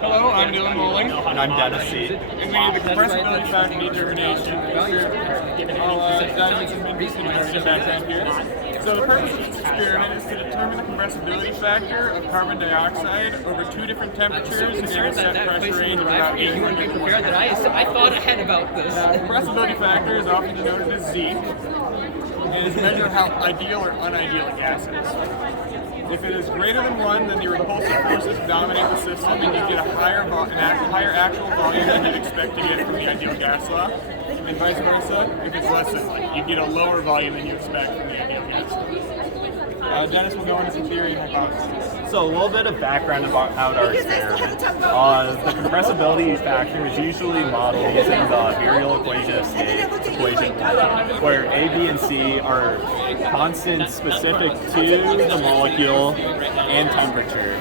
Hello, I'm Dylan Moling. And I'm Dennis C. And we need the compressibility factor determination. I'll dive into some interesting background here. So the purpose of this experiment is to determine the compressibility factor of carbon dioxide over two different temperatures in a set pressure range of about 800 degrees. I thought ahead about this. Compressibility factor is often denoted as Z, and is a measure of how ideal or unideal a gas is. If it is greater than 1, then your repulsive forces dominate the system and you get a higher actual volume than you'd expect to get from the ideal gas law. And vice versa, if it's less than 1, you get a lower volume than you expect from the ideal gas law. Dennis will go into some theory and hypotheses. So a little bit of background about our experiment. The compressibility factor is usually modeled using the virial equation of state, equation 1, where A, B, and C are constants specific to the molecule and temperature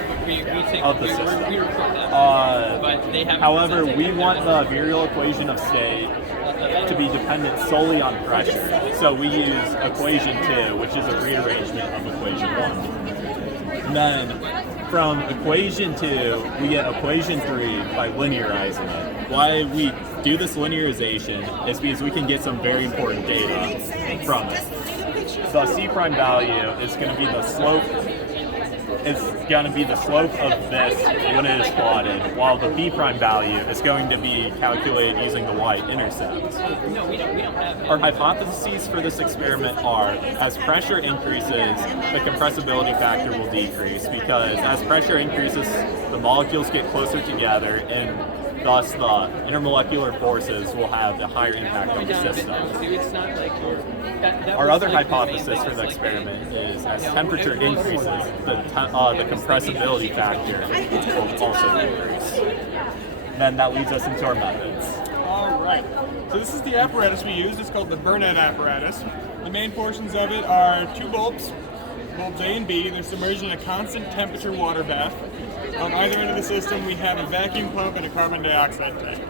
of the system. However, we want the virial equation of state to be dependent solely on pressure. So we use equation 2, which is a rearrangement of equation 1. And then from equation 2, we get equation 3 by linearizing it. Why we do this linearization is because we can get some very important data from it. The C prime value is going to be the slope. It's going to be the slope of this when it is plotted, while the B prime value is going to be calculated using the y-intercept. Our hypotheses for this experiment are, as pressure increases, the compressibility factor will decrease, because as pressure increases, the molecules get closer together, and thus the intermolecular forces will have a higher impact on the system. Our other hypothesis for the experiment is, as temperature increases, the compressibility factor will also increase. Then that leads us into our methods. Alright, so this is the apparatus we use. It's called the Burnett apparatus. The main portions of it are two bulbs A and B. They're submerged in a constant temperature water bath. On either end of the system, we have a vacuum pump and a carbon dioxide tank.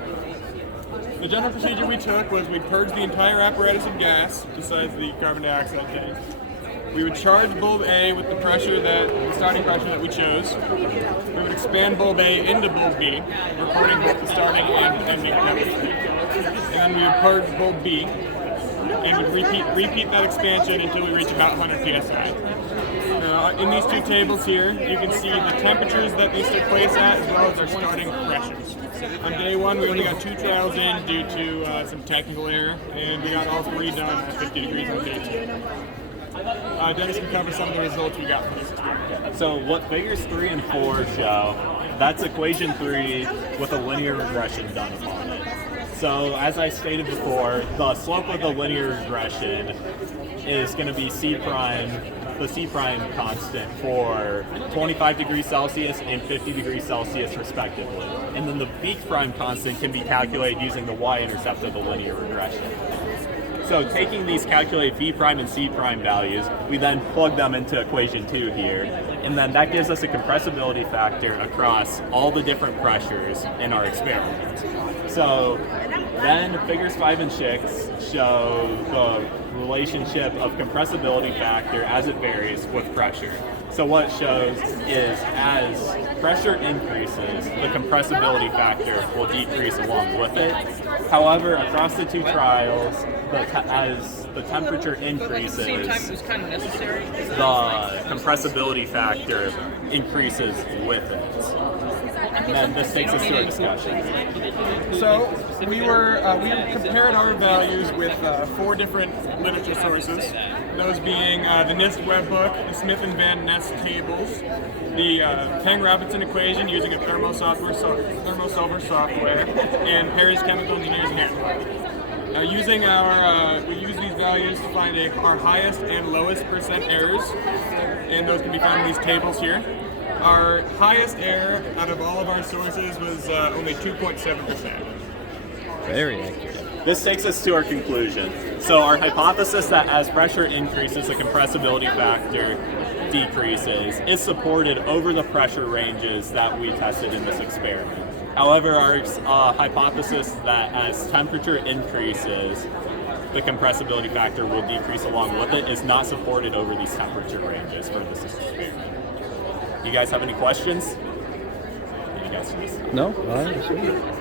The general procedure we took was we'd purge the entire apparatus of gas, besides the carbon dioxide tank. We would charge bulb A with the starting pressure that we chose. We would expand bulb A into bulb B, recording both the starting and ending temperature. And then we would purge bulb B, and would repeat that expansion until we reach about 100 psi. In these two tables here, you can see the temperatures that these took place at, as well as their starting pressures. On day 1, we only got 2 trials in due to some technical error, and we got all 3 done at 50 degrees on day 2. Dennis can cover some of the results we got from this experiment. So what figures 3 and 4 show, that's equation 3 with a linear regression done upon it. So as I stated before, the slope of the linear regression is going to be the C prime constant for 25 degrees Celsius and 50 degrees Celsius respectively. And then the peak prime constant can be calculated using the y-intercept of the linear regression. So taking these calculated B prime and C prime values, we then plug them into equation 2 here, and then that gives us a compressibility factor across all the different pressures in our experiment. So then figures 5 and 6 show the relationship of compressibility factor as it varies with pressure. So what it shows is, as pressure increases, the compressibility factor will decrease along with it. However, across the 2 trials, as the temperature increases, the compressibility factor increases with it. And then this takes us to a discussion. So we compared our values with 4 different literature sources, those being the NIST webbook, the Smith and Van Ness tables, the Peng-Robinson equation using a thermosolver software, and Perry's Chemical Engineer's Handbook. We use these values to find our highest and lowest percent errors, and those can be found in these tables here. Our highest error out of all of our sources was only 2.7%. Very accurate. This takes us to our conclusion. So our hypothesis that as pressure increases, the compressibility factor decreases is supported over the pressure ranges that we tested in this experiment. However, our hypothesis that as temperature increases, the compressibility factor will decrease along with it is not supported over these temperature ranges for this experiment. You guys have any questions? questions. No? All right.